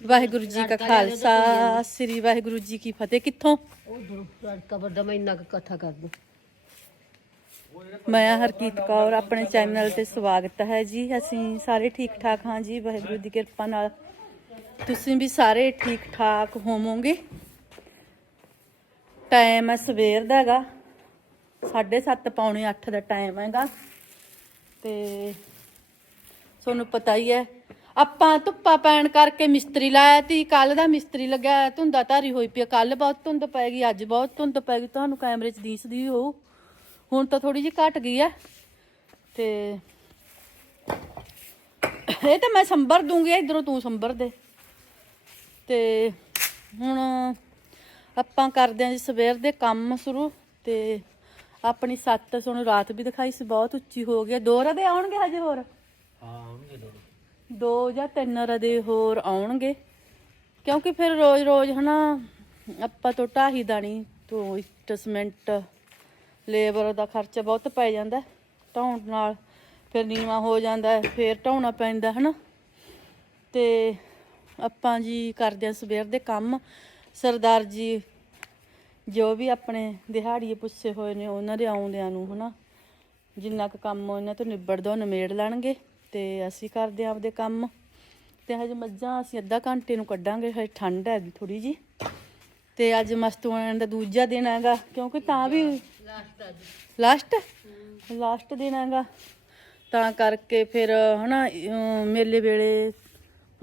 ਵਾਹਿਗੁਰੂ ਜੀ ਕਾ ਖਾਲਸਾ ਸ੍ਰੀ ਵਾਹਿਗੁਰੂ ਜੀ ਕੀ ਫਤਿਹ। ਕਿੱਥੋਂ? ਉਧਰ ਕਬਰ ਦਾ ਮੈਂ ਇੰਨਾ ਕੁ ਇਕੱਠਾ ਕਰ ਦੂੰ। ਮੈਂ ਹਰਕੀਤ ਕੌਰ ਆਪਣੇ ਚੈਨਲ ਤੇ ਸਵਾਗਤ ਹੈ ਜੀ। ਅਸੀਂ ਸਾਰੇ ਠੀਕ ਠਾਕ ਹਾਂ ਜੀ ਵਾਹਿਗੁਰੂ ਦੀ ਕਿਰਪਾ ਨਾਲ। ਤੁਸੀਂ ਵੀ ਸਾਰੇ ਠੀਕ ਠਾਕ ਹੋਵੋਗੇ? ਟਾਈਮ ਹੈ ਸਵੇਰ ਦਾ ਹੈਗਾ। 7:30 ਪੌਣੇ 8 ਦਾ ਟਾਈਮ ਹੈਗਾ। ਤੇ ਤੁਹਾਨੂੰ ਪਤਾ ਹੀ ਹੈ ਆਪਾਂ ਧੁੱਪਾ ਪੈਣ ਕਰਕੇ ਮਿਸਤਰੀ ਲਾਇਆ ਤੀ ਕੱਲ ਦਾ ਮਿਸਤਰੀ ਲੱਗਿਆ ਧੁੰਦਾ ਧਾਰੀ ਹੋਈ ਪਈ ਕੱਲ ਬਹੁਤ ਧੁੰਦ ਪੈ ਗਈ, ਅੱਜ ਬਹੁਤ ਧੁੰਦ ਪੈ ਗਈ, ਤੁਹਾਨੂੰ ਕੈਮਰੇ 'ਚ ਦਿਸਦੀ ਹੋਊ। ਹੁਣ ਤਾਂ ਥੋੜੀ ਜਿਹੀ ਘਟ ਗਈ ਆ। ਤੇ ਇਹ ਤਾਂ ਮੈਂ ਸੰਭਰ ਦੂੰਗੀ, ਇਧਰੋਂ ਤੂੰ ਸੰਭਰ ਦੇ। ਤੇ ਹੁਣ ਆਪਾਂ ਕਰਦੇ ਹਾਂ ਜੀ ਸਵੇਰ ਦੇ ਕੰਮ ਸ਼ੁਰੂ, ਤੇ ਆਪਣੀ ਸੱਤ ਤੁਹਾਨੂੰ ਰਾਤ ਵੀ ਦਿਖਾਈ ਸੀ, ਬਹੁਤ ਉੱਚੀ ਹੋ ਗਈ ਦੋਹਰਾ ਦੇ ਆਉਣਗੇ ਹਜੇ ਹੋਰ? ਹਾਂ, ਆਉਣਗੇ ਦੋ ਦੋ ਜਾਂ ਤਿੰਨ ਰਦੇ ਹੋਰ ਆਉਣਗੇ। ਕਿਉਂਕਿ ਫਿਰ ਰੋਜ਼-ਰੋਜ਼ ਹਨਾ, ਆਪਾਂ ਤੋਂ ਢਾਹੀ ਦਾਣੀ ਤੋਂ ਇੱਟ ਲੇਬਰ ਦਾ ਖਰਚਾ ਬਹੁਤ ਪੈ ਜਾਂਦਾ। ਢਾਉਣ ਨਾਲ ਫਿਰ ਨੀਵਾ ਹੋ ਜਾਂਦਾ, ਫਿਰ ਢਾਉਣਾ ਪੈਂਦਾ ਹਨਾ। ਤੇ ਆਪਾਂ ਜੀ ਕਰਦੇ ਆ ਸਵੇਰ ਦੇ ਕੰਮ। ਸਰਦਾਰ ਜੀ ਜੋ ਵੀ ਆਪਣੇ ਦਿਹਾੜੀਏ ਪੁੱਛੇ ਹੋਏ ਨੇ, ਉਹਨਾਂ ਦੇ ਆਉਂਦਿਆਂ ਨੂੰ ਹਨਾ, ਜਿੰਨਾ ਕੁ ਕੰਮ ਉਹਨਾਂ ਤੋਂ ਨਿਬੜਦਾ, ਉਹ ਨਿਮੇੜ ਲੈਣਗੇ। ਤੇ ਅਸੀਂ ਕਰਦੇ ਆ ਆਪਦੇ ਕੰਮ। ਤੇ ਹਜੇ ਮੱਝਾਂ ਅਸੀਂ ਅੱਧਾ ਘੰਟੇ ਨੂੰ ਕੱਢਾਂਗੇ, ਹਜੇ ਠੰਡ ਹੈ ਥੋੜੀ ਜੀ ਤੇ ਅੱਜ ਮਸਤੂਆਣ ਦਾ ਦੂਜਾ ਦਿਨ ਹੈਗਾ, ਕਿਉਂਕਿ ਤਾਂ ਵੀ ਲਾਸਟ ਲਾਸਟ। ਦਿਨ ਹੈਗਾ। ਤਾਂ ਕਰਕੇ ਫਿਰ ਹਨਾ, ਅਮ ਮੇਲੇ ਵੇਲੇ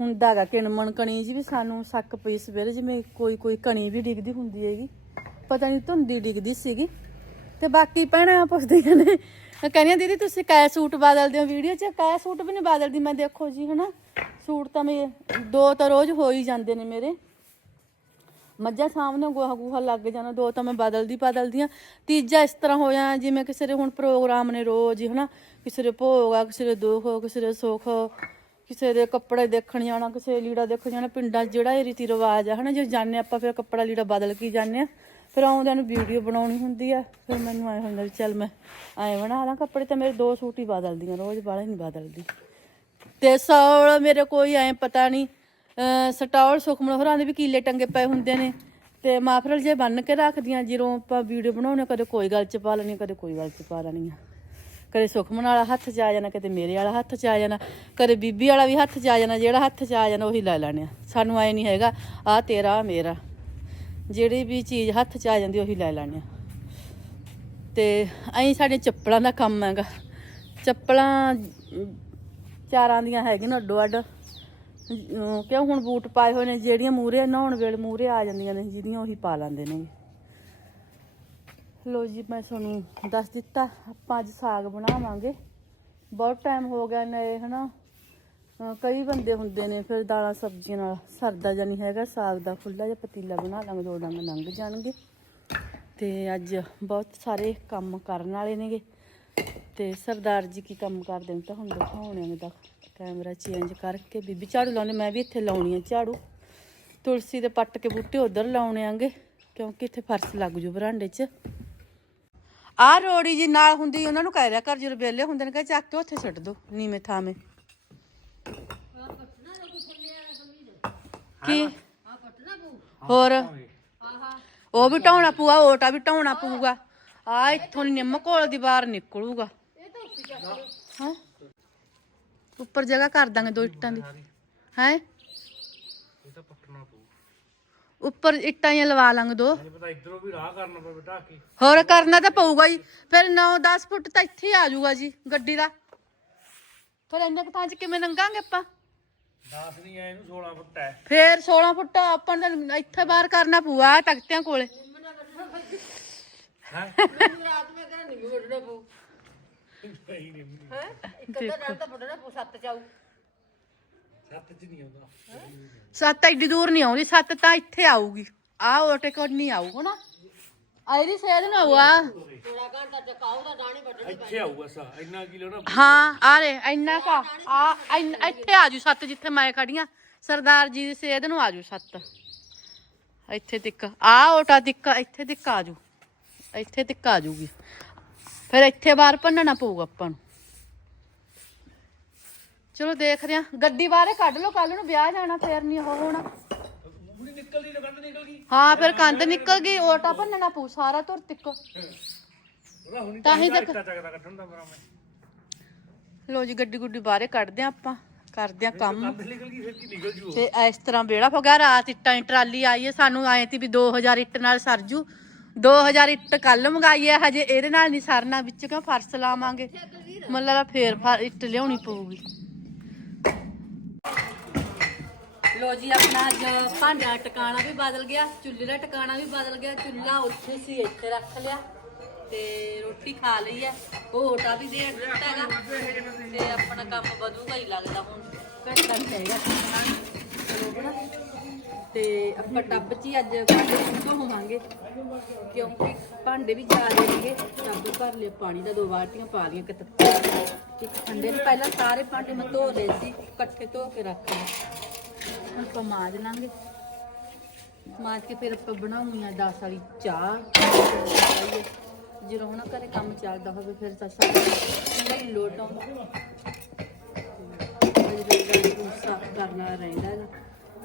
ਹੁੰਦਾ ਹੈਗਾ, ਕਿਣਮਣ ਕਣੀ ਜੀ ਵੀ ਸਾਨੂੰ ਸੱਕ ਪਈ ਸਵੇਰੇ, ਜਿਵੇਂ ਕੋਈ ਕੋਈ ਕਣੀ ਵੀ ਡਿੱਗਦੀ ਹੁੰਦੀ ਹੈਗੀ। ਪਤਾ ਨਹੀਂ ਧੁੰਦੀ ਡਿੱਗਦੀ ਸੀਗੀ। ਤੇ ਬਾਕੀ ਭੈਣਾਂ ਪੁੱਛਦੀਆਂ ਨੇ ਮੈਂ ਕਹਿੰਦੀ ਹਾਂ, ਦੀਦੀ ਤੁਸੀਂ ਕੈ ਸੂਟ ਬਦਲਦੇ ਹੋ ਵੀਡੀਓ 'ਚ? ਕੈ ਸੂਟ ਵੀ ਨਹੀਂ ਬਦਲਦੀ? ਮੈਂ ਦੇਖੋ ਜੀ, ਹਨਾ? ਸੂਟ ਤਾਂ ਮੈਂ ਦੋ ਤਾਂ ਰੋਜ਼ ਹੋ ਹੀ ਜਾਂਦੇ ਨੇ ਮੇਰੇ। ਮੱਝਾਂ ਸਾਹਮਣੇ ਗੋਹਾ ਗੂਹਾ ਲੱਗ ਜਾਣਾ, ਦੋ ਤਾਂ ਮੈਂ ਬਦਲਦੀ ਬਦਲਦੀ ਆ ਤੀਜਾ ਇਸ ਤਰ੍ਹਾਂ ਹੋ ਜਾਣਾ ਜਿਵੇਂ ਕਿਸੇ ਦੇ ਹੁਣ ਪ੍ਰੋਗਰਾਮ ਨੇ ਰੋਜ਼ ਹੀ ਹਨਾ? ਕਿਸੇ ਦੇ ਭੋਗ ਆ, ਕਿਸੇ ਦੇ ਦੁੱਖ, ਕਿਸੇ ਦੇ ਸੁੱਖ, ਕਿਸੇ ਦੇ ਕੱਪੜੇ ਦੇਖਣ ਜਾਣਾ, ਕਿਸੇ ਦੇ ਲੀੜਾ ਦੇਖਣ ਜਾਣਾ, ਪਿੰਡਾਂ 'ਚ ਜਿਹੜਾ ਇਹ ਰੀਤੀ ਰਿਵਾਜ ਆ, ਹਨਾ? ਜੇ ਜਾਂਦੇ ਆਪਾਂ, ਫਿਰ ਕੱਪੜਾ ਲੀੜਾ ਬਦਲ ਕੇ ਹੀ ਜਾਂਦੇ ਆ। ਫਿਰ ਆਉਂਦਿਆਂ ਨੂੰ ਵੀਡੀਓ ਬਣਾਉਣੀ ਹੁੰਦੀ ਆ, ਫਿਰ ਮੈਨੂੰ ਐ ਹੁੰਦਾ ਵੀ ਚੱਲ ਮੈਂ ਐ ਬਣਾ ਲਾਂ ਕੱਪੜੇ ਤਾਂ ਮੇਰੇ ਦੋ ਸੂਟ ਹੀ ਬਦਲਦੀਆਂ, ਰੋਜ਼ ਵਾਲੇ ਨਹੀਂ ਬਦਲਦੀ। ਤੇ ਸੌਲ ਮੇਰੇ ਕੋਈ ਐ ਪਤਾ ਨਹੀਂ ਸਟੌਲ ਸੁਖਮਨ ਹੋਰਾਂ ਦੇ ਵੀ ਕੀਲੇ ਟੰਗੇ ਪਏ ਹੁੰਦੇ ਨੇ, ਤੇ ਮਾਫਰਲ ਜੇ ਬੰਨ ਕੇ ਰੱਖਦੀਆਂ, ਜਦੋਂ ਆਪਾਂ ਵੀਡੀਓ ਬਣਾਉਣੇ ਕਦੇ ਕੋਈ ਗੱਲ ਚ ਪਾ ਲੈਣੀ ਕਦੇ ਕੋਈ ਗੱਲ ਚ ਪਾ ਲੈਣੀ ਆ ਕਦੇ ਸੁਖਮਨ ਵਾਲਾ ਹੱਥ ਚ ਆ ਜਾਣਾ, ਕਦੇ ਮੇਰੇ ਵਾਲਾ ਹੱਥ ਚ ਆ ਜਾਣਾ, ਕਦੇ ਬੀਬੀ ਵਾਲਾ ਵੀ ਹੱਥ ਚ ਆ ਜਾਣਾ, ਜਿਹੜਾ ਹੱਥ ਚ ਆ ਜਾਣਾ, ਉਹੀ ਲੈ ਲੈਣੇ ਆ। ਸਾਨੂੰ ਐ ਨਹੀਂ ਹੈਗਾ ਆ ਤੇਰਾ, ਆਹ ਮੇਰਾ। ਜਿਹੜੀ ਵੀ ਚੀਜ਼ ਹੱਥ ਚ ਆ ਜਾਂਦੀ, ਉਹੀ ਲੈ ਲੈਣੇ ਆ। ਤੇ ਐਂ ਸਾਡੇ ਚੱਪਲਾਂ ਦਾ ਕੰਮ ਹੈਗਾ। ਚੱਪਲਾਂ ਚਾਰਾਂ ਦੀਆਂ ਹੈਗੀਆਂ ਨੇ ਅੱਡੋ ਅੱਡ। ਕਿਉਂ ਹੁਣ ਬੂਟ ਪਾਏ ਹੋਏ ਨੇ, ਜਿਹੜੀਆਂ ਮੂਰੇ ਨਹਾਉਣ ਵੇਲੇ ਮੂਰੇ ਆ ਜਾਂਦੀਆਂ ਨੇ, ਜਿਹਦੀਆਂ ਉਹੀ ਪਾ ਲੈਂਦੇ ਨੇ। ਲੋ ਜੀ, ਮੈਂ ਤੁਹਾਨੂੰ ਦੱਸ ਦਿੱਤਾ, ਆਪਾਂ ਅੱਜ ਸਾਗ ਬਣਾਵਾਂਗੇ। ਬਹੁਤ ਟਾਈਮ ਹੋ ਗਿਆ ਨੇ ਹਨਾ? ਕਈ ਬੰਦੇ ਹੁੰਦੇ ਨੇ ਫਿਰ ਦਾਲਾਂ ਸਬਜ਼ੀਆਂ ਨਾਲ ਸਰਦਾ ਜਾਂ ਨਹੀਂ ਹੈਗਾ, ਸਾਗ ਦਾ ਖੁੱਲਾ ਜਾਂ ਪਤੀਲਾ ਬਣਾ ਲਾਂਗੇ, ਦੋ ਡੰਗ ਲੰਘ ਜਾਣਗੇ। ਤੇ ਅੱਜ ਬਹੁਤ ਸਾਰੇ ਕੰਮ ਕਰਨ ਵਾਲੇ ਨੇਗੇ। ਤੇ ਸਰਦਾਰ ਜੀ ਕੀ ਕੰਮ ਕਰਦੇ ਨੇ ਤਾਂ ਹੁਣ ਦਿਖਾਉਣੇ ਨੇ ਦਾ ਕੈਮਰਾ ਚੇਂਜ ਕਰਕੇ ਬੀਬੀ ਝਾੜੂ ਲਾਉਣੇ, ਮੈਂ ਵੀ ਇੱਥੇ ਲਾਉਣੀ ਆ ਝਾੜੂ। ਤੁਲਸੀ ਦੇ ਪੱਟ ਕੇ ਬੂਟੇ ਉਧਰ ਲਾਉਣੇ ਆਂਗੇ, ਕਿਉਂਕਿ ਇੱਥੇ ਫਰਸ਼ ਲੱਗ ਜੂ ਬਰਾਂਡੇ 'ਚ। ਆਹ ਰੋੜੀ ਜੀ ਨਾਲ ਹੁੰਦੀ, ਉਹਨਾਂ ਨੂੰ ਕਹਿ ਰਿਹਾ ਕਰ, ਜਦੋਂ ਵਿਹਲੇ ਹੁੰਦੇ ਨੇ, ਕਹੇ ਚੱਕ ਕੇ ਉੱਥੇ ਛੱਡ ਦੋ, ਨੀਵੇਂ ਥਾਵੇਂ। ਕੀ? ਹੋਰ? ਉਹ ਵੀ ਢਾਉਣਾ ਪੂਆ ਓਟਾ ਵੀ ਢਾਉਣਾ ਪਊਗਾ। ਆ ਇੱਥੋਂ ਨਿੰਮ ਕੋਲ ਦੀ ਬਾਹਰ ਨਿਕਲੂਗਾ। ਹਾਂ? ਉੱਪਰ ਜਗ੍ਹਾ ਕਰ ਦਾਂਗੇ ਦੋ ਇੱਟਾਂ ਦੀ। ਹੈ? ਇਹ ਤਾਂ ਪੱਟਣਾ ਪਊ। ਉੱਪਰ ਇੱਟਾਂ ਹੀ ਲਵਾ ਲਾਂਗੇ ਦੋ। ਇਹ ਪਤਾ ਇਧਰੋਂ ਵੀ ਰਾਹ ਕਰਨਾ ਪਵੇ ਢਾਕੀ ਹੋਰ ਕਰਨਾ ਤਾਂ ਪਊਗਾ ਹੀ ਫਿਰ 9-10 ਫੁੱਟ ਤਾਂ ਇੱਥੇ ਆ ਜਾਊਗਾ ਜੀ ਗੱਡੀ ਦਾ। ਫਿਰ ਇੰਨੇ ਕੁ 'ਚ ਕਿਵੇਂ ਲੰਘਾਂਗੇ ਆਪਾਂ? 10 ਨਹੀਂ ਆਏ ਇਹਨੂੰ 16 ਫੁੱਟ ਹੈ। ਫੇਰ 16 ਫੁੱਟ ਆਪਾਂ ਨੂੰ ਇੱਥੇ ਬਾਹਰ ਕਰਨਾ ਆਹ ਤਖਤਿਆਂ ਕੋਲੇ। ਹੈ? ਰਾਤ ਮੈਂ ਕਹਿੰਦਾ ਨਹੀਂ ਮੋੜਨਾ ਪਊ ਨਹੀਂ ਨਹੀਂ। ਹੈ? ਇੱਕ ਅੱਧਾ ਡਰ ਤਾਂ ਫੜਨਾ ਪਊ ਸੱਤ ਚਾਉ ਸੱਤ ਚ ਨਹੀਂ ਆਉਂਦਾ। ਸੱਤ ਐਡੀ ਦੂਰ ਨਹੀਂ ਆਉਂਦੀ ਸੱਤ ਤਾਂ ਇੱਥੇ ਆਊਗੀ। ਆਹ ਓਟੇ ਕੋਲ ਨਹੀਂ ਆਊ ਹਨਾ ਆਇਰੀ ਸੇਦ ਨਾ ਆਊਗਾ ਥੋੜਾ ਘੰਟਾ ਚਕਾਉ ਦਾ ਦਾਣੇ ਵੱਢਣੇ ਇੱਥੇ ਆਊਗਾ ਸਾ ਇੰਨਾ ਕਿਲੋ ਨਾ ਹਾਂ ਆ ਰੇ ਇੰਨਾ ਕਾ ਆ। ਇੰਨ- ਇੱਥੇ ਆਜੂ ਸੱਤ ਜਿੱਥੇ ਮੈਂ ਖੜੀਆਂ। ਸਰਦਾਰ ਜੀ ਦੀ ਸੇਧ ਨੂੰ ਆਜੂ ਸੱਤ। ਇੱਥੇ ਤਿੱਕ ਆ ਓਟਾ ਤਿੱਕ ਇੱਥੇ ਤਿੱਕ ਆਜੂ ਇੱਥੇ ਤਿੱਕ ਆਜੂਗੀ ਫਿਰ ਇੱਥੇ ਬਾਹਰ ਭੰਨਣਾ ਪਊਗਾ ਆਪਾਂ ਨੂੰ। ਚਲੋ ਦੇਖਦੇ ਆ। ਗੱਡੀ ਬਾਹਰੇ ਕੱਢ ਲਓ ਕੱਲ ਨੂੰ ਵਿਆਹ ਜਾਣਾ ਫੇਰ ਨਹੀਂ ਉਹ ਹੋਣਾ ਮੂੜੀ ਨਿਕਲਦੀ ਨਾ ਕੰਧ ਨਿਕਲ ਗਈ ਹਾਂ ਫਿਰ ਕੰਧ ਨਿਕਲ ਗਈ ਓਟਾ ਭੰਨਣਾ ਪਊ ਸਾਰਾ ਧੁਰ ਤਿੱਕੋ। ਉਹਦਾ ਹੁਣੀ ਤਾਂ ਹੀ ਤਾਂ ਤਾਂ- ਚੱਕਦਾ ਕੱਢਣ ਦਾ ਮੇਰਾ ਮੈਂ। ਲੋ ਜੀ ਗੱਡੀ ਗੁੱਡੀ ਬਾਹਰੇ ਕੱਢਦੇ ਆ ਆਪਾਂ ਕਰਦੇ ਆ ਕੰਮ। ਕੰਧ ਨਿਕਲ ਗਈ ਫਿਰ ਕੀ ਨਿਕਲ ਜੂ ਤੇ ਇਸ ਤਰ੍ਹਾਂ ਬੇੜਾ ਗਿਆ ਰਾਤ ਇੱਟਾਂ ਦੀ ਟਰਾਲੀ ਆਈ ਹੈ ਸਾਨੂੰ ਆਏ ਤੀ ਵੀ 2000 ਇੱਟ ਨਾਲ ਸਰਜੂ 2000 ਇੱਟ ਕੱਲ ਮੰਗਾਈ ਹੈ ਹਜੇ ਇਹਦੇ ਨਾਲ ਨਹੀਂ ਸਰਨਾ ਵਿੱਚ ਕਿਉਂ ਫਰਸ਼ ਲਾਵਾਂਗੇ? ਮੱਲਾ ਫੇਰ ਫਰ- ਇੱਟ ਲਿਆਉਣੀ ਪਊਗੀ। ਲੋ ਜੀ, ਆਪਣਾ ਅੱਜ ਭਾਂਡਾ ਦਾ ਟਿਕਾਣਾ ਵੀ ਬਦਲ ਗਿਆ, ਚੁੱਲ੍ਹੇ ਦਾ ਟਿਕਾਣਾ ਵੀ ਬਦਲ ਗਿਆ, ਚੁੱਲ੍ਹਾ ਉੱਥੇ ਸੀ, ਇੱਥੇ ਰੱਖ ਲਿਆ ਤੇ ਰੋਟੀ ਖਾ ਲਈ ਹੈ। ਉਹ ਓਟਾ ਵੀ ਦੇ ਦਿੱਤਾ ਹੈਗਾ ਤੇ ਆਪਣਾ ਕੰਮ ਵਧੂਗਾ ਹੀ ਲੱਗਦਾ ਹੁਣ। ਘੰਟਾ ਹੀ ਹੈਗਾ ਚਲੋ ਬਣਾ ਤੇ ਆਪਾਂ ਟੱਬ 'ਚ ਹੀ ਅੱਜ ਭਾਂਡੇ ਹੋਵਾਂਗੇ ਕਿਉਂਕਿ ਭਾਂਡੇ ਵੀ ਜ਼ਿਆਦਾ ਨੇਗੇ। ਟੱਬ ਭਰ ਲਿਆ, ਪਾਣੀ ਦਾ ਦੋ ਬਾਲਟੀਆਂ ਪਾ ਲਈਆਂ, ਇੱਕ ਤੱਕ। ਇੱਕ ਠੰਡੇ ਨੂੰ ਪਹਿਲਾਂ ਸਾਰੇ ਭਾਂਡੇ ਮੈਂ ਧੋ ਲਏ ਸੀ, ਇਕੱਠੇ ਧੋ ਕੇ ਰੱਖ ਲਏ। ਹੁਣ ਆਪਾਂ ਮਾਜ ਲਾਂਗੇ। ਮਾਜ ਕੇ ਫਿਰ ਆਪਾਂ ਬਣਾਉਣੀ ਆ 10 ਵਾਲੀ ਚਾਹ। ਜਦੋਂ ਹੁਣ ਘਰੇ ਕੰਮ ਚੱਲਦਾ ਹੋਵੇ ਫਿਰ ਤਾਂ ਸਾਰਾ ਲੋਟ ਆਉਂਦਾ। ਸਾਫ਼ ਕਰਨਾ ਰਹਿੰਦਾ। ਨਾ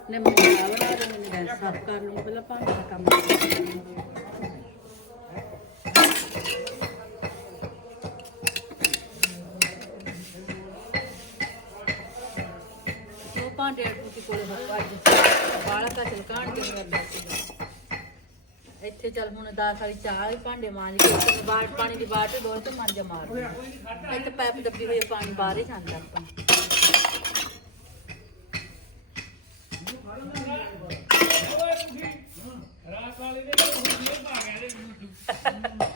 ਨੇ ਮੈਂ ਚਾਹ ਬਣਾ ਰਹੀ ਹਾਂ ਸਾਫ਼ ਕਰ ਲੂੰ ਪਹਿਲਾਂ ਭਾਂਡੇ ਦਾ ਕੰਮ ਕੋਲੇ ਹੋ ਅੱਜ ਬਾਲਾ ਕਾ ਚਲਕਾਣ ਕੇ ਕਰਦਾ ਸੀ? ਇੱਥੇ ਚੱਲ ਹੁਣ 10 ਵਾਲੀ ਚਾਹ ਵਾਲੀ ਭਾਂਡੇ ਮਾਂਜ ਕੇ ਤੇ ਬਾਟ ਪਾਣੀ ਦੀ ਬਾਟ ਦੋ ਤੇ ਮਾਂਜਾ ਮਾਰ ਇੱਥੇ ਪੈਪ ਦੱਬੀ ਹੋਈ ਪਾਣੀ ਬਾਹਰ ਹੀ ਜਾਂਦਾ ਆਪਾਂ। ਤੈਨੂੰ ਵੀ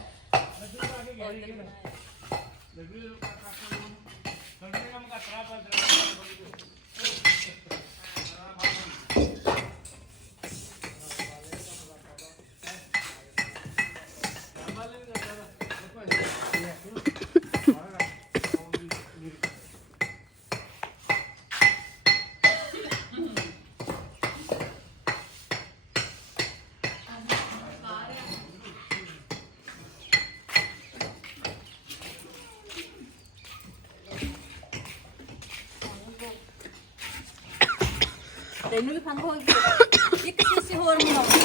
ਖੰਗ ਹੋ ਗਈ ਇੱਕ ਸੀਸੀ ਹੋਰ ਬਣਾਉਂਦੀ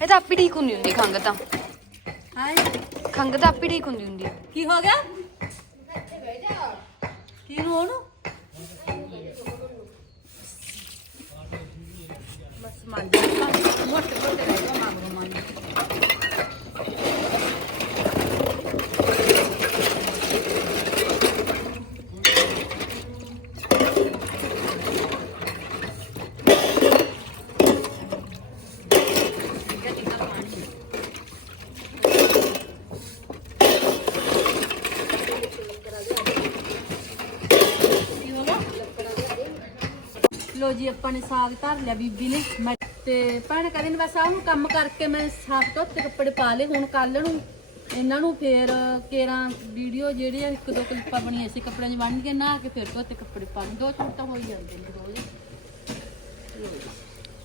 ਇਹ ਤਾਂ ਆਪੀ ਠੀਕ ਹੁੰਦੀ ਹੁੰਦੀ ਖੰਗ ਤਾਂ ਹਾਏ ਖੰਗ ਤਾਂ ਆਪੀ ਠੀਕ ਹੁੰਦੀ ਹੁੰਦੀ ਆ ਕੀ ਹੋ ਗਿਆ ਕੀ ਨੂੰ ਉਹਨੂੰ ਬਸ ਮੰਨ ਜਾ ਮੋਟੇ ਮੋਟੇ ਰਹਿ ਗਏ ਮਾਂ ਮੰਨ ਲੋ ਜੀ ਆਪਾਂ ਨੇ ਸਾਗ ਧਰ ਲਿਆ ਬੀਬੀ ਨੇ। ਮੈਂ ਤੇ ਭੈਣ ਕਹਿੰਦੇ ਨੇ ਬਸ ਆਹ ਹੁਣ ਕੰਮ ਕਰਕੇ ਮੈਂ ਸਾਫ਼ ਧੋਤੇ ਕੱਪੜੇ ਪਾ ਲਏ ਹੁਣ ਕੱਲ ਨੂੰ ਇਹਨਾਂ ਨੂੰ ਫੇਰ ਕੇਰਾਂ ਵੀਡੀਓ ਜਿਹੜੇ ਆ ਇੱਕ ਦੋ ਕਲਿੱਪਾਂ ਬਣੀਆਂ ਸੀ ਕੱਪੜਿਆਂ 'ਚ ਬੰਨ ਕੇ ਨਾ ਕੇ ਫੇਰ ਧੋਤੇ ਕੱਪੜੇ ਪਾ ਲਏ। ਦੋ ਸੂਟ ਤਾਂ ਹੋ ਹੀ ਜਾਂਦੇ ਨੇ ਰੋਜ਼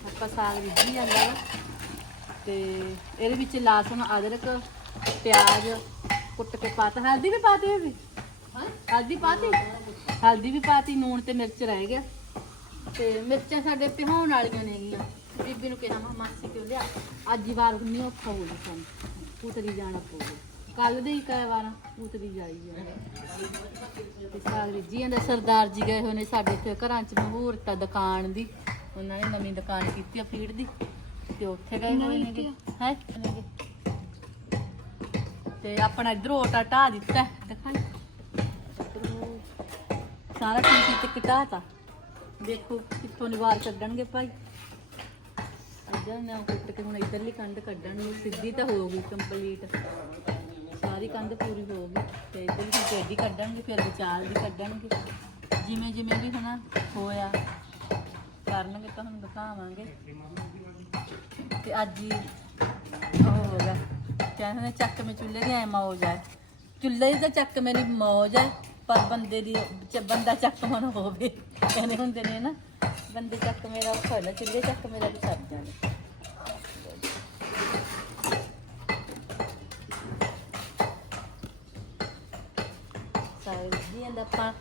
ਆਪਾਂ ਸਾਗ ਰਿੱਝੀ ਜਾਂਦਾ ਵਾ। ਤੇ ਇਹਦੇ ਵਿੱਚ ਲਸਣ ਅਦਰਕ ਪਿਆਜ਼ ਕੁੱਟ ਕੇ ਪਾਤਾ। ਹਲਦੀ ਵੀ ਪਾਤੀ ਹੋਈ ਹਲਦੀ ਪਾਤੀ? ਹਲਦੀ ਵੀ ਪਾਤੀ ਨੂਣ ਤੇ ਮਿਰਚ ਰਹਿ ਗਿਆ। ਤੇ ਮਿਰਚਾਂ ਸਾਡੇ ਪਿਹਾਉਣ ਵਾਲੀਆਂ ਨੇਗੀਆਂ। ਬੀਬੀ ਨੂੰ ਕਿਹਾ ਮੈਂ ਮਾਸੀ ਕਿਉਂ ਲਿਆ? ਅੱਜ ਹੀ ਵਾਰ ਹੁੰਨੀ ਔਖਾ ਹੋ ਗਿਆ ਸਾਨੂੰ। ਉਤਰੀ ਜਾਣਾ ਪਊਗਾ। ਕੱਲ ਦੇ ਹੀ ਕਈ ਵਾਰ ਉਤਰੀ ਜਾਈ ਜਾਂਦੇ ਤੇ ਸਾਗ ਰਿੱਝੀ ਜਾਂਦੇ ਸਰਦਾਰ ਜੀ ਗਏ ਹੋਏ ਨੇ ਸਾਡੇ ਇੱਥੇ ਘਰਾਂ 'ਚ ਮਹੂਰਤ ਆ ਦੁਕਾਨ ਦੀ। ਉਹਨਾਂ ਨੇ ਨਵੀਂ ਦੁਕਾਨ ਕੀਤੀ ਆ ਫੀਡ ਦੀ। ਤੇ ਉੱਥੇ ਗਏ ਹੋਏ ਨੇ ਹੈ? ਤੇ ਆਪਣਾ ਇਧਰ ਢਾ ਦਿੱਤਾ। ਦਿਖਾਈ ਸਾਰਾ ਟੀਚੀ ਤੇ। ਕਟਾਤਾ ਦੇਖੋ ਕਿੱਥੋਂ ਨਿਵਾਰ ਕੱਢਣਗੇ ਭਾਈ। ਇੱਧਰ ਨਾ ਕੁੱਟ ਕੇ ਹੁਣ ਇੱਧਰਲੀ ਕੰਧ ਕੱਢਣਗੇ, ਸਿੱਧੀ ਤਾਂ ਹੋ ਗਈ ਕੰਪਲੀਟ ਸਾਰੀ ਕੰਧ ਪੂਰੀ ਹੋ ਗਈ ਤੇ ਇੱਧਰ ਵੀ ਟੇਢੀ ਕੱਢਣਗੇ, ਫਿਰ ਵਿਚਾਲ ਦੀ ਕੱਢਣਗੇ। ਜਿਵੇਂ ਜਿਵੇਂ ਵੀ ਹਨਾ ਹੋਇਆ ਕਰਨਗੇ ਤਾਂ ਹੁਣ ਦਿਖਾਵਾਂਗੇ। ਤੇ ਅੱਜ ਹੀ ਉਹ ਹੋ ਗਿਆ। ਕਹਿੰਦੇ ਨੇ ਚੱਕ ਮੇ ਚੁੱਲ੍ਹੇ ਦੀ ਐ ਮੌਜ ਹੈ ਚੁੱਲ੍ਹੇ ਦੀ ਤਾਂ ਚੱਕ ਮੇਰੀ ਮੌਜ ਹੈ ਪਰ ਬੰਦੇ ਦੀ ਚ- ਬੰਦਾ ਚੱਕ ਮਨ ਹੋਵੇ। ਕਹਿੰਦੇ ਹੁੰਦੇ ਨੇ ਨਾ ਬੰਦੇ ਚੱਕ ਮੇਰਾ ਔਖਾ ਨਾ ਚੁੱਲ੍ਹੇ ਚੱਕ ਮੇਰਾ ਵੀ ਸਰ ਜਾਣਾ। ਦਾ ਆਪਾਂ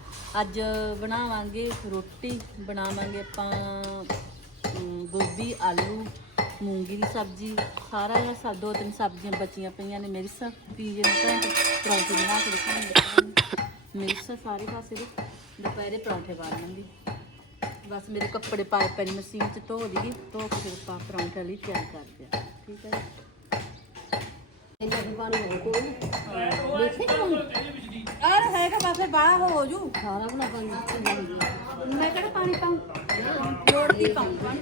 ਅੱਜ ਬਣਾਵਾਂਗੇ ਰੋਟੀ ਬਣਾਵਾਂਗੇ ਆਪਾਂ ਅਮ, ਗੋਭੀ ਆਲੂ ਮੂੰਗੀ ਦੀ ਸਬਜ਼ੀ ਸਾਰਾ ਇਹ ਸਭ ਦੋ ਤਿੰਨ ਸਬਜ਼ੀਆਂ ਬਚੀਆਂ ਪਈਆਂ ਨੇ ਮਿਰਸ ਪੀਜੇ ਨੂੰ ਤਾਂ ਪਰੌਂਠੇ ਬਣਾ ਕੇ ਰੱਖਾਂਗੇ ਮਿਰਸ ਸਾਰੇ ਪਾਸੇ ਦੇ ਦੁਪਹਿਰੇ ਪਰੌਂਠੇ ਪਾ ਲਾਂਗੇ ਬਸ ਮੇਰੇ ਕੱਪੜੇ ਪਾਏ ਨੇ ਮਸ਼ੀਨ 'ਚ ਧੋ ਦੀਦੀ ਧੋ ਕੇ ਫਿਰ ਆਪਾਂ ਪਰੌਂਠੇ ਲਈ ਤਿਆਰ ਕਰਦੇ ਆ ਠੀਕ ਹੈ ਇੰਨਾ ਵੀ ਪਾਣੀ ਹੋ ਕੋਈ ਦੇਖੇ ਕਿ ਅਰੇ ਹੈਗਾ ਪਾਸੇ ਬਾਹਰ ਹੋ ਜੂ। ਸਾਰਾ ਬਣਾ ਪਾਣੀ ਮੈਂ ਕਿਹੜਾ ਪਾਣੀ ਪਾਉਂ? ਲੋੜ ਦੀ ਪਾਉਂ ਪਾਣੀ।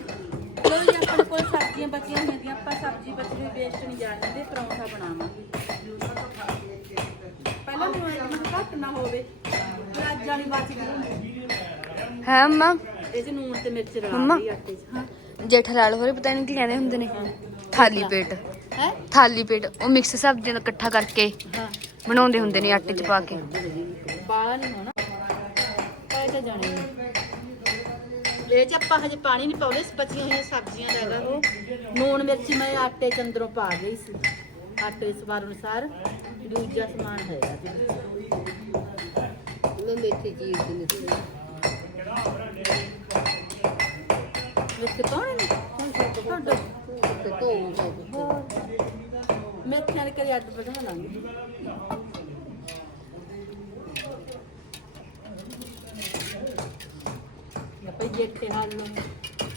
ਲੋ ਜੀ ਆਪਣੇ ਕੋਲ ਸਬਜ਼ੀਆਂ ਬਚੀਆਂ ਹੋਈਆਂ ਦੀਆਂ ਆਪਾਂ ਸਬਜ਼ੀ ਬਚੀ ਵੇਸਟ ਨਹੀਂ ਜਾਣ ਦਿੰਦੇ ਪਰੌਂਠਾ ਬਣਾਵਾਂਗੇ। ਪਹਿਲਾਂ ਨੂੰ ਇਹ ਘੱਟ ਨਾ ਹੋਵੇ ਫਿਰ ਅੱਜ ਵਾਲੀ ਬਚ ਗਈ ਹੈ ਅੰਮਾ? ਇਹ ਚ ਨੂਨ ਤੇ ਮਿਰਚ ਮੰਮਾ। ਰਲਾ ਲਈ ਆਟੇ 'ਚ ਹਾਂ ਜੇਠਾ ਲਾਲ ਹੋਰੇ ਪਤਾ ਨਹੀਂ ਕੀ ਕਹਿੰਦੇ ਹੁੰਦੇ ਨੇ। ਥਾਲੀ ਪੇਟ। ਹੈ? ਥਾਲੀ ਪੇਟ ਉਹ ਮਿਕਸ ਸਬਜ਼ੀਆਂ ਦਾ ਇਕੱਠਾ ਕਰਕੇ ਹਾਂ। ਬਣਾਉਂਦੇ ਹੁੰਦੇ ਨੇ ਆਟੇ 'ਚ ਪਾ ਕੇ। ਬਾਲਾ ਨਹੀਂ ਹੋਣਾ। ਪਾਏ ਤਾਂ ਜਾਣੇ। ਇਹ ਚ ਆਪਾਂ ਹਜੇ ਪਾਣੀ ਨਹੀਂ ਪਾਉਣੇ ਬਚੀਆਂ ਹੋਈਆਂ ਸਬਜ਼ੀਆਂ ਦਾ ਹੈਗਾ ਉਹ ਨੂਣ ਮਿਰਚ ਮੈਂ ਆਟੇ ਚ ਅੰਦਰੋਂ ਪਾ ਗਈ ਸੀ। ਆਟੇ ਦੇ ਸਵਾਦ ਅਨੁਸਾਰ। ਦੂਜਾ ਸਮਾਨ ਹੈਗਾ ਜੀ। ਮੈਂ ਮੇਥੀ ਚੀਜ਼ ਦੀ ਮਿੱਠੀ। ਵਿੱਚ ਪਾਉਣੇ ਨੇ ਤੁਹਾਡਾ ਤੇ ਧੋ ਧੋ ਮੇਥਿਆਂ ਦੇ ਕਰੀ ਅੱਡ ਵਧਾ ਲਾਂਗੇ ਆਪਾਂ ਜੇਠੇ ਹਾਲ ਨੂੰ।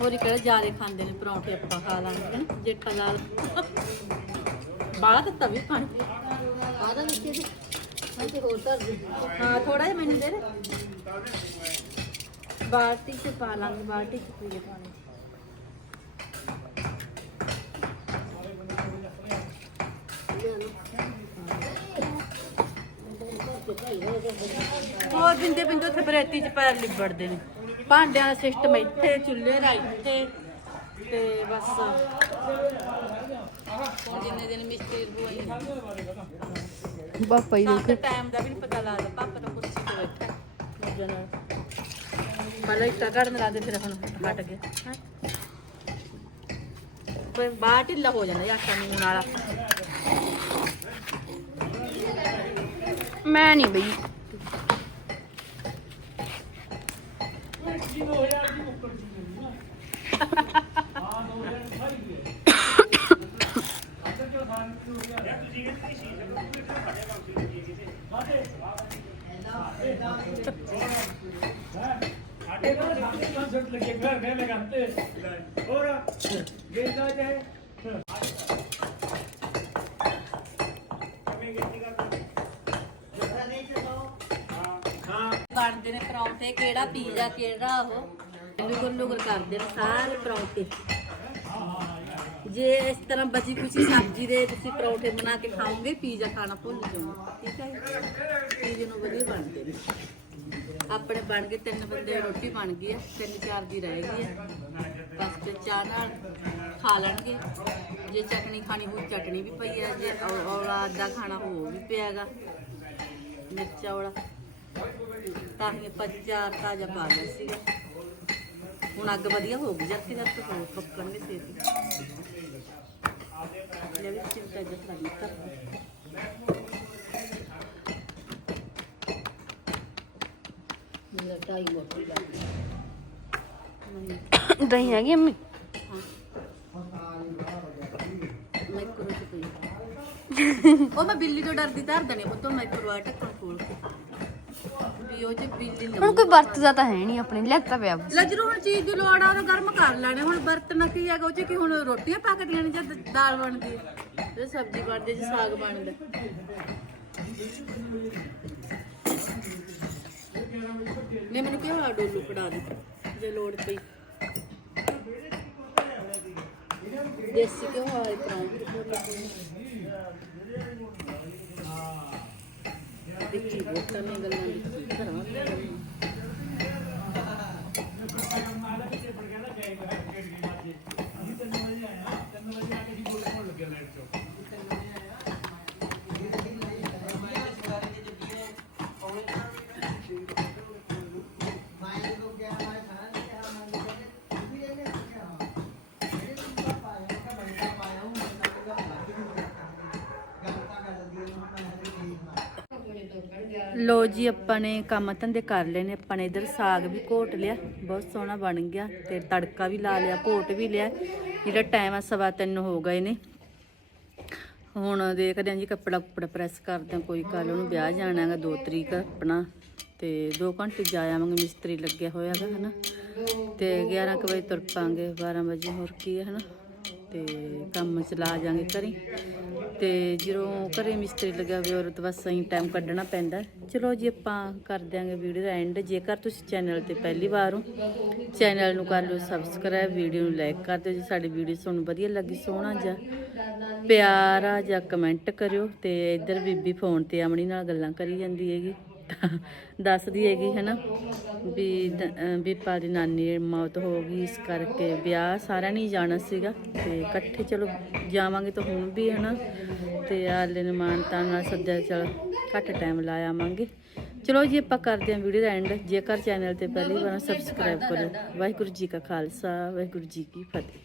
ਹੋਰ ਕਿਹੜਾ ਜ਼ਿਆਦੇ ਖਾਂਦੇ ਨੇ ਪਰੌਂਠੇ ਆਪਾਂ ਖਾ ਲਾਂਗੇ। ਜੇਠਾ ਲਾਲ ਬਾਹਲਾ ਤਾਂ ਤਵੀ ਪਾਣੀ। ਆਦਾ ਵਿੱਚ ਇਹਦੇ ਹਾਂ ਤੇ ਹੋਰ ਧਰ ਦੇ ਹਾਂ ਥੋੜਾ ਜਿਹਾ ਮੈਨੂੰ ਦੇ ਦੇ। ਬਾਲਟੀ ਚ ਪਾ ਲਾਂਗੇ, ਬਾਲਟੀ ਚ ਪੀਲੇ ਪਾਣੀ। ਹੋਰ ਬਿੰਦੇ ਬਿੰਦੇ ਉੱਥੇ ਬਰੇਤੀ ਚ ਪੈਰ ਲਿਬੜਦੇ ਨੇ। ਭਾਂਡਿਆਂ ਦਾ ਸਿਸਟਮ ਇੱਥੇ, ਚੁੱਲ੍ਹੇ ਦਾ ਇੱਥੇ। ਤੇ ਬਸ। ਜਿੰਨੇ ਦਿਨ ਮਿਸਤਰੀ ਹੋਈ ਪਾਪਾ ਹੀ ਸਾਨੂੰ ਤਾਂ ਟਾਈਮ ਦਾ ਵੀ ਨਹੀਂ ਪਤਾ ਲੱਗਦਾ ਪਾਪਾ ਤਾਂ ਕੁਰਸੀ ਤੇ ਬੈਠਾ ਮੌਜਾਂ ਨਾਲ। ਪਹਿਲਾਂ ਇੱਟਾਂ ਘੜਨ ਲੱਗਦੇ ਫਿਰ ਹੁਣ ਹਟ ਗਏ। ਹੈਂ। ਪਰ ਬਾਹਰ ਢਿੱਲਾ ਹੋ ਜਾਂਦਾ ਆਟਾ ਨੂਣ ਵਾਲਾ ਮੈਂ ਨਹੀਂ ਬਈ। ਕੰਸਰਟ ਲੱਗੇ ਘਰ ਘਰ ਲਗਾਤੇ ਹੋਰ ਗੇਂਦਾ ਜਾਏ ਹਾਂ ਬਣਦੇ ਨੇ ਪਰੌਂਠੇ ਕਿਹੜਾ ਪੀਜ਼ਾ ਕਿਹੜਾ ਲੁਗਰ ਲੁਗਰ ਕਰਦੇ ਨੇ ਸਾਰੇ ਪਰੌਂਠੇ। ਜੇ ਇਸ ਤਰ੍ਹਾਂ ਬਚੀ ਕੁਚੀ ਸਬਜ਼ੀ ਦੇ ਤੁਸੀਂ ਪਰੌਂਠੇ ਬਣਾ ਕੇ ਖਾਓਗੇ, ਪੀਜ਼ਾ ਖਾਣਾ ਭੁੱਲ ਜਾਓਗੇ। ਠੀਕ ਹੈ ਪੀਜ਼ੇ ਨੂੰ ਵਧੀਆ ਬਣਦੇ ਨੇ। ਆਪਣੇ ਬਣ ਗਏ, ਤਿੰਨ ਬੰਦੇ ਰੋਟੀ ਬਣ ਗਈ ਹੈ, ਤਿੰਨ ਚਾਰ ਦੀ ਰਹਿ ਗਈ ਹੈ। ਬਸ ਤੇ ਚਾਹ ਨਾਲ ਖਾ ਲੈਣਗੇ। ਜੇ ਚਟਨੀ ਖਾਣੀ ਹੋਈ ਚਟਣੀ ਵੀ ਪਈ ਹੈ। ਜੇ ਔ- ਔਲਾਦ ਦਾ ਖਾਣਾ ਹੋ ਉਹ ਵੀ ਪਿਆਗਾ ਮਿਰਚਾਂ ਵਾਲਾ। ਤਾਂ ਹੀ ਆਪਾਂ ਚਾਰ ਤਾਜ਼ਾ ਪਾ ਲਿਆ ਸੀਗਾ। ਹੁਣ ਅੱਗ ਵਧੀਆ ਹੋ ਗਈ ਜੱਤੀ ਜੱਤ ਹੋ ਪੱਕਣਗੇ ਛੇਤੀ ਲੈ ਵੀ ਚਿੰਤਾ ਜੱਤ ਲੱਗੀ ਕਰ ਮੇਰਾ ਢਾਈ ਮੋਟੀ ਲੱਗ ਦਹੀਂ ਅੰਮੀ ਮਾਈਕਰੋ ਚ ਪਈ ਉਹ ਮੈਂ ਬਿੱਲੀ ਤੋਂ ਡਰਦੀ ਧਰ ਦਣੀ ਪੁੱਤੋ ਮਾਈਕਰੋ ਆ ਢੱਕਣ ਖੋਲ ਕੇ। ਵੀ ਉਹ ਨਾ ਹੁਣ ਕੋਈ ਵਰਤਦਾ ਤਾਂ ਹੈ ਨਹੀਂ ਆਪਣੇ ਲੈਤਾ ਪਿਆ ਬਸ। ਲੈ ਜਦੋਂ ਹੁਣ ਚੀਜ਼ ਦੀ ਲੋੜ ਆ ਉਹ ਗਰਮ ਕਰ ਲੈਣੇ। ਹੁਣ ਬਰਤਨ ਕੀ ਹੈਗਾ ਉਹ ਚ ਕੀ ਹੁਣ ਰੋਟੀਆਂ ਪੱਕਦੀਆਂ ਨੇ ਜਦ ਦਾਲ ਬਣਦੀ ਹੈ? ਤੇ ਸਬਜ਼ੀ ਬਣਦੀ ਹੈ, ਜੇ ਸਾਗ ਬਣਦਾ ਨੇ ਮੈਨੂੰ ਕਿਹਾ ਡੋਲੂ ਫੜਾ ਦੇ ਜੇ ਲੋੜ ਪਈ। ਦੇਸੀ ਕਿਉਂ ਵਾਲੇ ਪਰਾਂਠੇ ਦੇਖੀ ਬੋਤਾਂ ਨੇ ਗੱਲਾਂ ਦੀ ਘਰਾਂ ਲੋ ਜੀ, ਆਪਾਂ ਨੇ ਕੰਮ ਧੰਦੇ ਕਰ ਲਏ ਨੇ, ਆਪਾਂ ਨੇ ਇਧਰ ਸਾਗ ਵੀ ਘੋਟ ਲਿਆ, ਬਹੁਤ ਸੋਹਣਾ ਬਣ ਗਿਆ ਤੇ ਤੜਕਾ ਵੀ ਲਾ ਲਿਆ, ਘੋਟ ਵੀ ਲਿਆ, ਜਿਹੜਾ ਟਾਈਮ ਆ ਸਵਾ ਤਿੰਨ ਹੋ ਗਏ ਨੇ। ਹੁਣ ਦੇਖਦੇ ਹਾਂ ਜੀ, ਕੱਪੜਾ ਕੁਪੜਾ ਪ੍ਰੈਸ ਕਰਦੇ ਹਾਂ, ਕੋਈ ਕੱਲ ਨੂੰ ਵਿਆਹ ਜਾਣਾ ਹੈਗਾ 2 ਤਰੀਕ ਆਪਣਾ, ਤੇ 2 ਘੰਟੇ ਜਾ ਆਵਾਂਗੇ, ਮਿਸਤਰੀ ਲੱਗਿਆ ਹੋਇਆ ਹੈਗਾ, ਹਨਾ। ਤੇ 11 ਕੁ ਵਜੇ ਤੁਰ ਪਾਂਗੇ 12 ਵਜੇ ਹੋਰ ਕੀ ਹੈ, ਹਨਾ। ਤੇ ਕੰਮ ਚਲਾ ਜਾਾਂਗੇ ਘਰੇ। ਤੇ ਜਦੋਂ ਘਰੇ ਮਿਸਤਰੀ ਲੱਗਿਆ ਹੋਵੇ ਔਰ ਬਸ ਅਸੀਂ ਟਾਈਮ ਕੱਢਣਾ ਪੈਂਦਾ। ਚਲੋ ਜੀ, ਆਪਾਂ ਕਰ ਦਿਆਂਗੇ ਵੀਡੀਓ ਦਾ ਐਂਡ ਜੇਕਰ ਤੁਸੀਂ ਚੈਨਲ ਤੇ ਪਹਿਲੀ ਵਾਰ ਹੋ ਚੈਨਲ ਨੂੰ ਕਰ ਲਿਓ ਸਬਸਕ੍ਰਾਈਬ ਵੀਡੀਓ ਨੂੰ ਲਾਈਕ ਕਰ ਦਿਓ ਜੇ। ਸਾਡੀ ਵੀਡੀਓ ਤੁਹਾਨੂੰ ਵਧੀਆ ਲੱਗੀ, ਸੋਹਣਾ ਜਾਂ ਪਿਆਰਾ ਜਾਂ ਕਮੈਂਟ ਕਰਿਓ। ਤੇ ਇੱਧਰ ਬੀਬੀ ਫੋਨ ਤੇ ਆਮਣੀ ਨਾਲ ਗੱਲਾਂ ਕਰੀ ਜਾਂਦੀ ਹੈਗੀ। ਦੱਸਦੀ ਹੈਗੀ, ਹੈਨਾ, ਵੀ ਦ- ਦੀ ਨਾਨੀ ਮੌਤ ਹੋ ਗਈ, ਇਸ ਕਰਕੇ ਵਿਆਹ ਸਾਰਿਆਂ ਨੇ ਜਾਣਾ ਸੀਗਾ, ਤੇ ਇਕੱਠੇ ਚਲੋ ਜਾਵਾਂਗੇ ਤਾਂ ਹੁਣ ਵੀ, ਹੈਨਾ, ਤੇ ਆਲੇ ਨੇ ਮਾਨਤਾ ਨਾਲ ਸੱਦਿਆ ਚਲ ਘੱਟ ਟਾਈਮ ਲਾ ਆਵਾਂਗੇ। ਚਲੋ ਜੀ, ਆਪਾਂ ਕਰਦੇ ਹਾਂ ਵੀਡੀਓ ਦਾ ਐਂਡ ਜੇਕਰ ਚੈਨਲ ਤੇ ਪਹਿਲੀ ਵਾਰ ਸਬਸਕ੍ਰਾਈਬ ਕਰੋ। ਵਾਹਿਗੁਰੂ ਜੀ ਕਾ ਖਾਲਸਾ, ਵਾਹਿਗੁਰੂ ਜੀ ਕੀ ਫਤਿਹ।